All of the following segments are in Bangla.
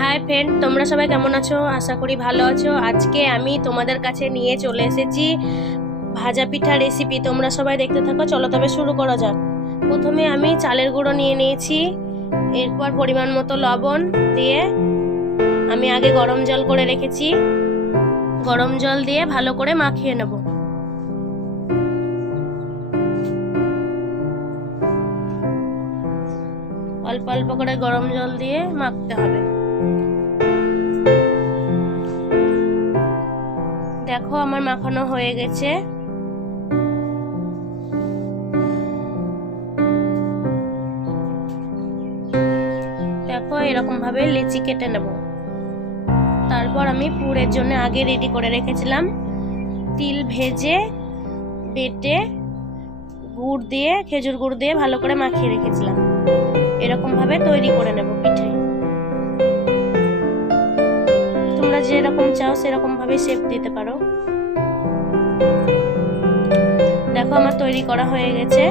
হাই ফ্রেন্ড, তোমরা সবাই কেমন আছো? আশা করি ভালো আছো। আজকে আমি তোমাদের কাছে নিয়ে চলে এসেছি ভাজা পিঠা রেসিপি। তোমরা সবাই দেখতে থাকো। চলো তবে শুরু করা যাক। প্রথমে আমি চালের গুঁড়ো নিয়ে নিয়েছি, এরপর পরিমাণ মতো লবণ দিয়ে আমি আগে গরম জল করে রেখেছি। গরম জল দিয়ে ভালো করে মাখিয়ে নেব। অল্প অল্প করে গরম জল দিয়ে মাখতে হবে। দেখো আমার মাখানো হয়ে গেছে। দেখো এরকম ভাবে লেচি কেটে নেব। তারপর আমি পুরের জন্য আগে রেডি করে রেখেছিলাম তিল ভেজে বেটে গুড় দিয়ে খেজুর গুড় দিয়ে ভালো করে মাখিয়ে রেখেছিলাম। এরকম ভাবে তৈরি করে নেব পিঠে। তোমরা যেরকম চাও সেরকম ভাবে শেপ দিতে পারো। দেখো আমার তৈরি করা হয়ে গেছে,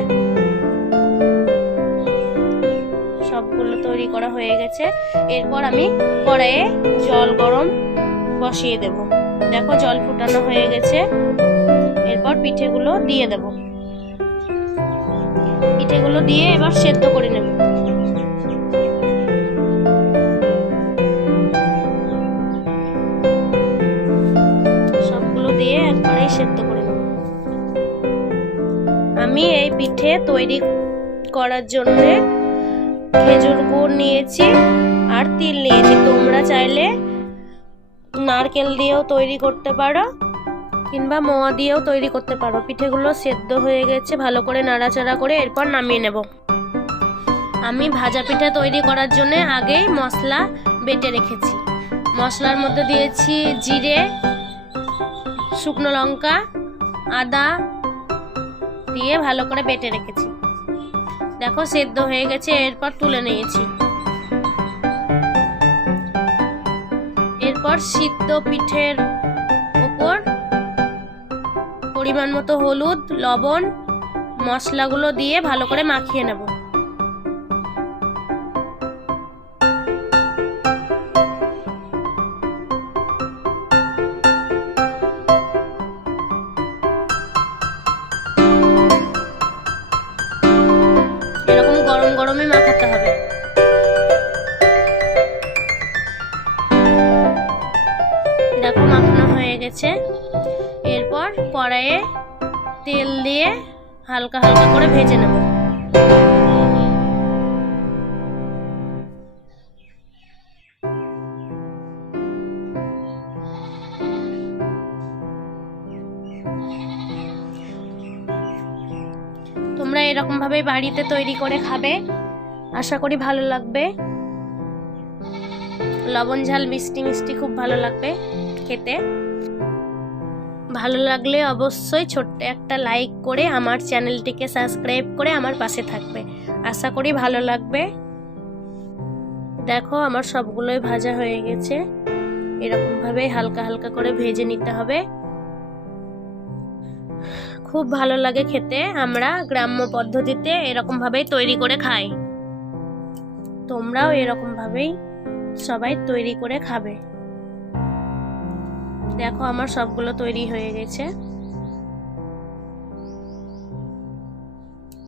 সবগুলো তৈরি করা হয়ে গেছে। এরপর আমি কড়াইয়ে জল গরম বসিয়ে দেব। দেখো জল ফুটানো হয়ে গেছে। এরপর পিঠেগুলো দিয়ে দেব। পিঠেগুলো দিয়ে এবার সেদ্ধ করে নেব। সবগুলো দিয়ে একবারেই সেদ্ধ করে নেব। আমি এই পিঠে তৈরি করার জন্য খেজুর গুড় নিয়েছি আর তিল নিয়েছি। তোমরা চাইলে নারকেল দিয়েও তৈরি করতে পারো কিংবা মোয়া দিয়েও তৈরি করতে পারো। পিঠেগুলো সেদ্ধ হয়ে গেছে, ভালো করে নাড়াচাড়া করে এরপর নামিয়ে নেব। আমি ভাজা পিঠা তৈরি করার জন্য আগেই মশলা বেটে রেখেছি। মশলার মধ্যে দিয়েছি জিরে, শুকনো লঙ্কা, আদা দিয়ে ভালো করে বেটে রেখেছি। দেখো সেদ্ধ হয়ে গেছে, এরপর তুলে নিয়েছি। এরপর সিদ্ধ পিঠের উপর পরিমাণ মতো হলুদ, লবণ, মশলাগুলো দিয়ে ভালো করে মাখিয়ে নেব। এরকম গরম গরমে মাখাতে হবে। দেখো মাখানো হয়ে গেছে। এরপর কড়াইয়ে তেল দিয়ে হালকা হালকা করে ভেজে নেব। তোমরা এরকম ভাবে বাড়িতে তৈরি করে খাবে, আশা করি ভালো লাগবে। লবণ ঝাল মিষ্টি মিষ্টি খুব ভালো লাগবে খেতে। ভালো লাগলে অবশ্যই ছোট্ট একটা লাইক করে আমার চ্যানেলটিকে সাবস্ক্রাইব করে আমার পাশে থাকবে। আশা করি ভালো লাগবে। দেখো আমার সবগুলোই ভাজা হয়ে গেছে। এরকম ভাবে হালকা হালকা করে ভেজে নিতে হবে। খুব ভালো লাগে খেতে। আমরা গ্রাম্য পদ্ধতিতে এরকম ভাবেই তৈরি করে খাই। তোমরাও এরকম ভাবেই সবাই তৈরি করে খাবে। দেখো আমার সবগুলো তৈরি হয়ে গেছে।